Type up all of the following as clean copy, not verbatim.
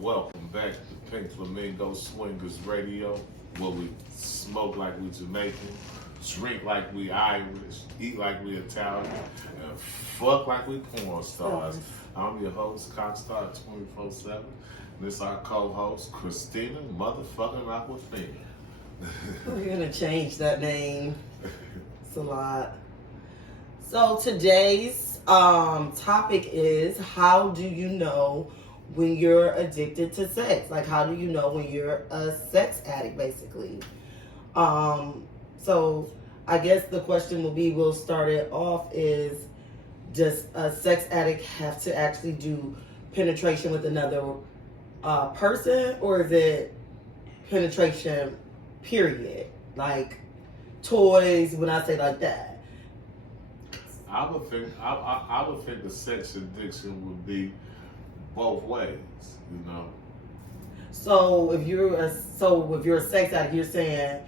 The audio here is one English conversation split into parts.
Welcome back to PinkFlamingo Swingers Radio, where we smoke like we Jamaican, drink like we Irish, eat like we Italian, and fuck like we porn stars. I'm your host, Cockstar 24/7. And this our co-host, Christina motherfucking Aquafina. We're gonna change that name. It's a lot. So today's topic is, how do you know when you're addicted to sex? Like, how do you know when you're a sex addict, basically? So I guess the question will be, we'll start it off, is, does a sex addict have to actually do penetration with another person, or is it penetration period? Like toys, when I say like that. I would think the sex addiction would be both ways, you know. So if you're a sex addict, you're saying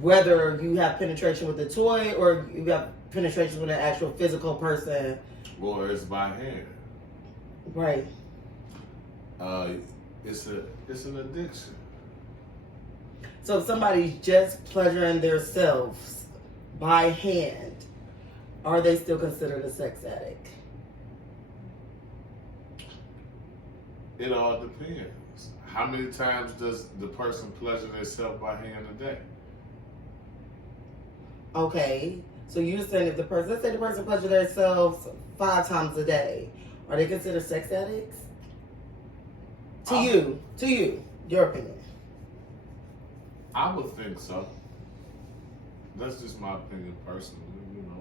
whether you have penetration with a toy or you have penetration with an actual physical person. Or it's by hand. Right. It's an addiction. So if somebody's just pleasuring themselves by hand, are they still considered a sex addict? It all depends. How many times does the person pleasure themselves by hand a day? Okay. So you're saying if let's say the person pleasures themselves 5 times a day, are they considered sex addicts? To you, your opinion. I would think so. That's just my opinion personally, you know.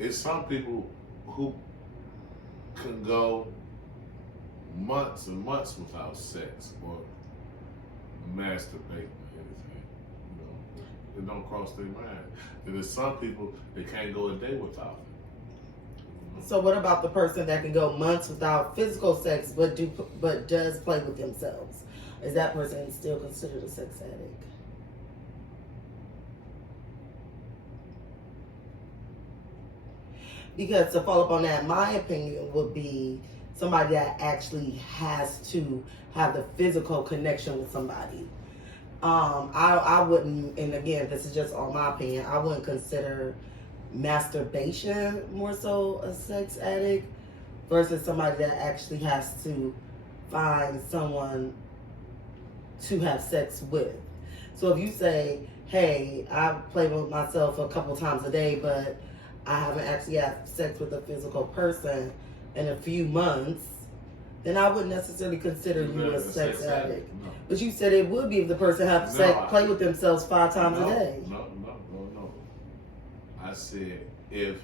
It's some people who can go months and months without sex or masturbating or anything. You know, it don't cross their mind. And there's some people that can't go a day without it. You know? So what about the person that can go months without physical sex but does play with themselves? Is that person still considered a sex addict? Because to follow up on that, my opinion would be somebody that actually has to have the physical connection with somebody. I wouldn't, and again, this is just all my opinion, I wouldn't consider masturbation more so a sex addict versus somebody that actually has to find someone to have sex with. So if you say, hey, I play with myself a couple times a day, but I haven't actually had sex with a physical person in a few months, then I wouldn't necessarily consider you a sex addict. No. But you said it would be if the person have play with themselves 5 times a day. No. I said you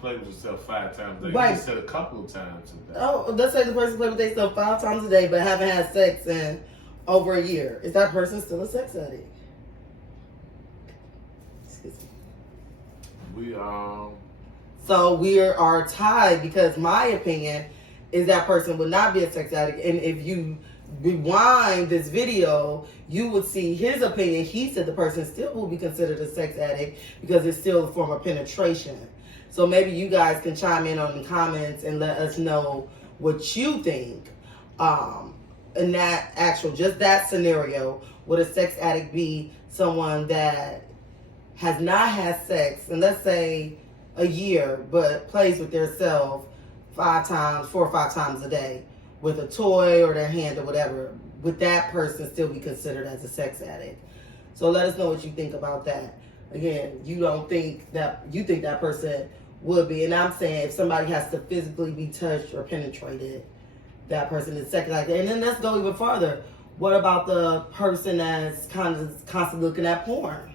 play with yourself 5 times a day. Right. You said a couple of times a day. Oh, let's say the person play with themselves 5 times a day but haven't had sex in over a year. Is that person still a sex addict? Excuse me. So we are tied, because my opinion is that person would not be a sex addict. And if you rewind this video, you would see his opinion. He said the person still will be considered a sex addict because it's still a form of penetration. So maybe you guys can chime in on the comments and let us know what you think. In that just that scenario, would a sex addict be someone that has not had sex, and let's say a year, but plays with themselves 4 or 5 times a day with a toy or their hand or whatever? Would that person still be considered as a sex addict? So let us know what you think about that. Again, you think that person would be, and I'm saying if somebody has to physically be touched or penetrated, that person is sex addict. And then let's go even farther. What about the person that's constantly looking at porn?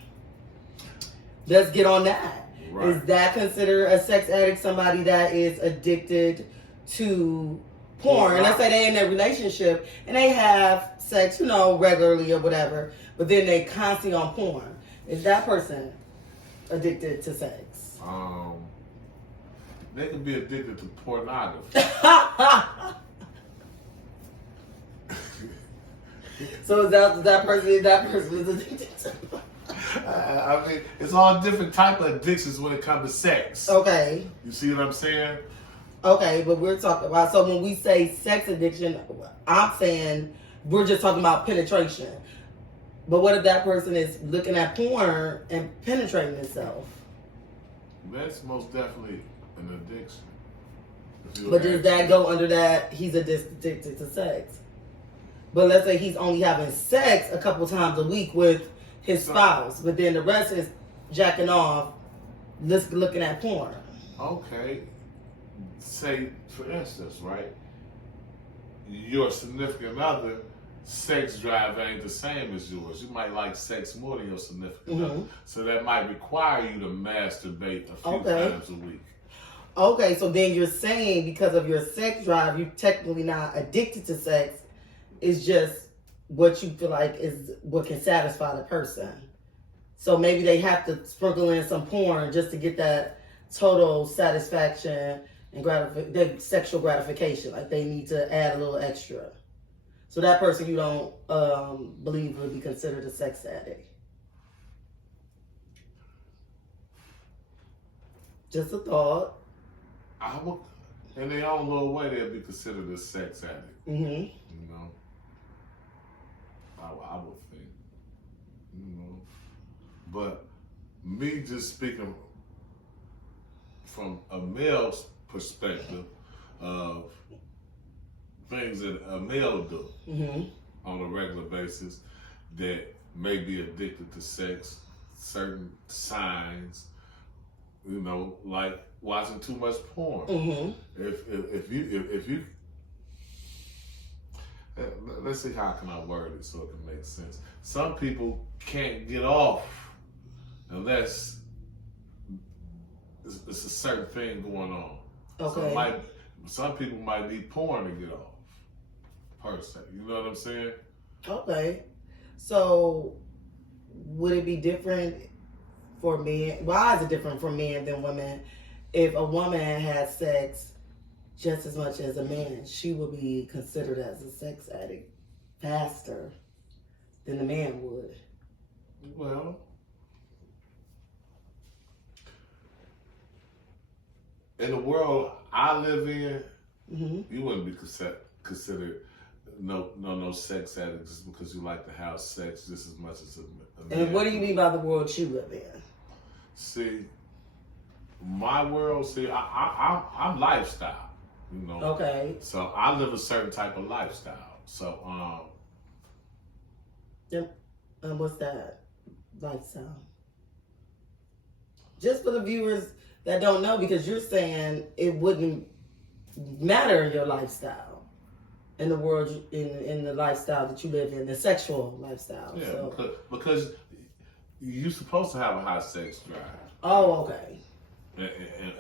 Let's get on that. Right. Is that considered a sex addict, somebody that is addicted to porn? And let's say they're in a relationship and they have sex, regularly or whatever, but then they constantly on porn. Is that person addicted to sex? They could be addicted to pornography. So is that person is addicted to? I mean, it's all different type of addictions when it comes to sex. Okay. You see what I'm saying? Okay, but we're talking about, so when we say sex addiction, I'm saying we're just talking about penetration. But what if that person is looking at porn and penetrating himself? That's most definitely an addiction. But does that go under that he's addicted to sex? But let's say he's only having sex a couple times a week with his spouse, but then the rest is jacking off, looking at porn. Okay. Say, for instance, right? Your significant other, sex drive ain't the same as yours. You might like sex more than your significant other. So that might require you to masturbate a few times a week. Okay, so then you're saying because of your sex drive, you're technically not addicted to sex. It's just what you feel like is what can satisfy the person. So maybe they have to sprinkle in some porn just to get that total satisfaction and sexual gratification. Like they need to add a little extra. So that person you don't believe would be considered a sex addict. Just a thought. I would, in their own little way, they'd be considered a sex addict. Mm-hmm. You know, I would think. You know, but me just speaking from a male's perspective of things that a male do on a regular basis that may be addicted to sex, certain signs, you know, like watching too much porn. If you let's see how can I word it so it can make sense. Some people can't get off unless it's a certain thing going on. Okay. So some people might need porn to get off. Per se, you know what I'm saying? Okay. So would it be different for men? Why is it different for men than women? If a woman has sex just as much as a man, she would be considered as a sex addict faster than the man would. Well, in the world I live in, you wouldn't be considered no sex addict just because you like to have sex just as much as a man. And what do you mean by the world you live in? See, my world, I'm lifestyle, you know. Okay. So I live a certain type of lifestyle. So, Yep. And what's that lifestyle? Just for the viewers that don't know, because you're saying it wouldn't matter in your lifestyle. In the world, in the lifestyle that you live in, the sexual lifestyle. Yeah, so. because you're supposed to have a high sex drive. Oh, okay.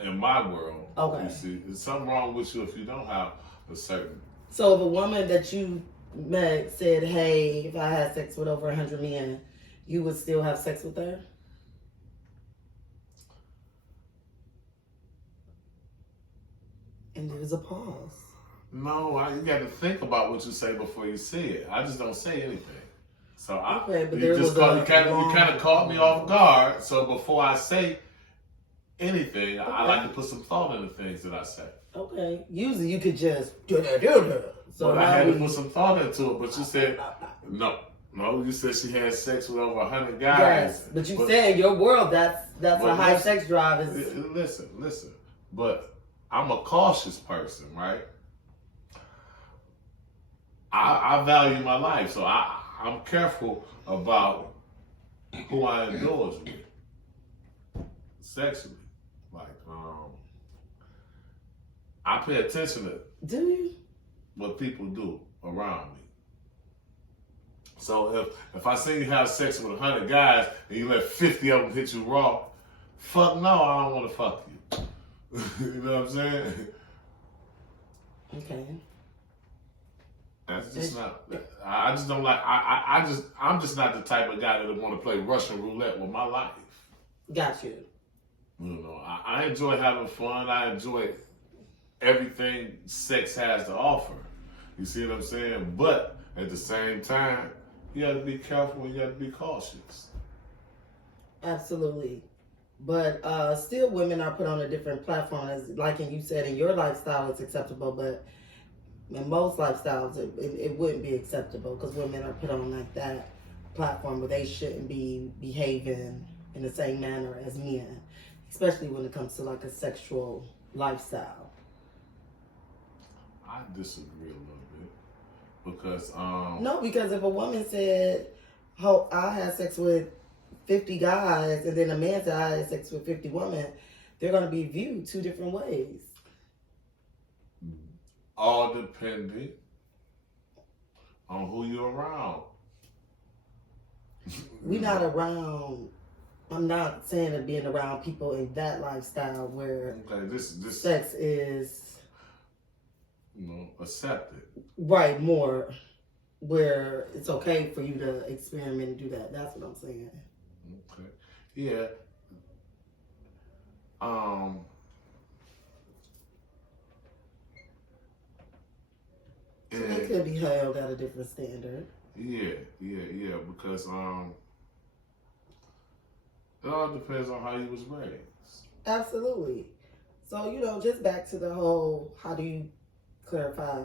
In my world, okay. You see, there's something wrong with you if you don't have a certain. So if a woman that you met said, "Hey, if I had sex with over 100 men, you would still have sex with her?" And there's a pause. No, you got to think about what you say before you say it. I just don't say anything. So you kind of caught me off guard. So before I say anything, I like to put some thought in the things that I say. Okay. Usually you could just So but I had to put some thought into it. But you said no. You said she had sex with over 100 guys. Yes, but you said in your world that's a high sex drive. Listen. But I'm a cautious person, right? I value my life, so I'm careful about who I indulge with sexually. Like, I pay attention to Do you? what people do around me. So if I see you have sex with 100 guys and you let 50 of them hit you raw, fuck no, I don't want to fuck you. You know what I'm saying? Okay. That's just not. I just don't like. I'm just not the type of guy that would want to play Russian roulette with my life. Got you. You know, I enjoy having fun. I enjoy everything sex has to offer. You see what I'm saying? But at the same time, you got to be careful and you got to be cautious. Absolutely. But still, women are put on a different platform. As like you said, in your lifestyle, it's acceptable, but in most lifestyles, it wouldn't be acceptable because women are put on like that platform where they shouldn't be behaving in the same manner as men, especially when it comes to like a sexual lifestyle. I disagree a little bit because No, because if a woman said, "Oh, I had sex with 50 guys," and then a man said, "I had sex with 50 women," they're going to be viewed two different ways. all depending on who you're around. We not around. I'm not saying that being around people in that lifestyle where this sex is accepted. Right, more where it's okay for you to experiment and do that. That's what I'm saying. Okay. Yeah. So it could be held at a different standard. Yeah, because it all depends on how you was raised. Absolutely. So, just back to the whole, how do you clarify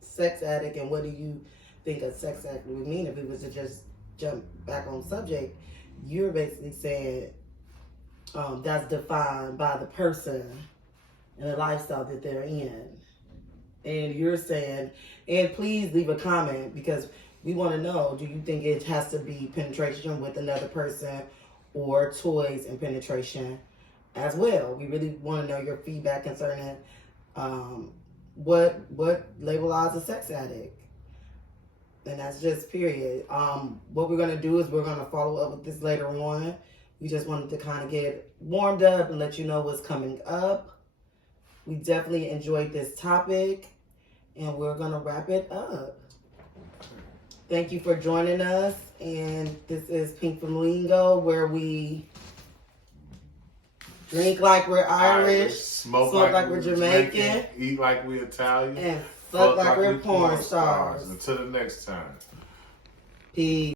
sex addict and what do you think a sex addict would mean? If we was to just jump back on subject, you're basically saying that's defined by the person and the lifestyle that they're in. And you're saying, and please leave a comment because we want to know, do you think it has to be penetration with another person or toys and penetration as well? We really want to know your feedback concerning what label as a sex addict. And that's just period. What we're going to do is we're going to follow up with this later on. We just wanted to kind of get warmed up and let you know what's coming up. We definitely enjoyed this topic, and we're going to wrap it up. Thank you for joining us, and this is PinkFlamingo, where we drink like we're Irish, smoke like we're Jamaican, eat like we're Italian, and fuck like we're porn stars. Until the next time. Peace.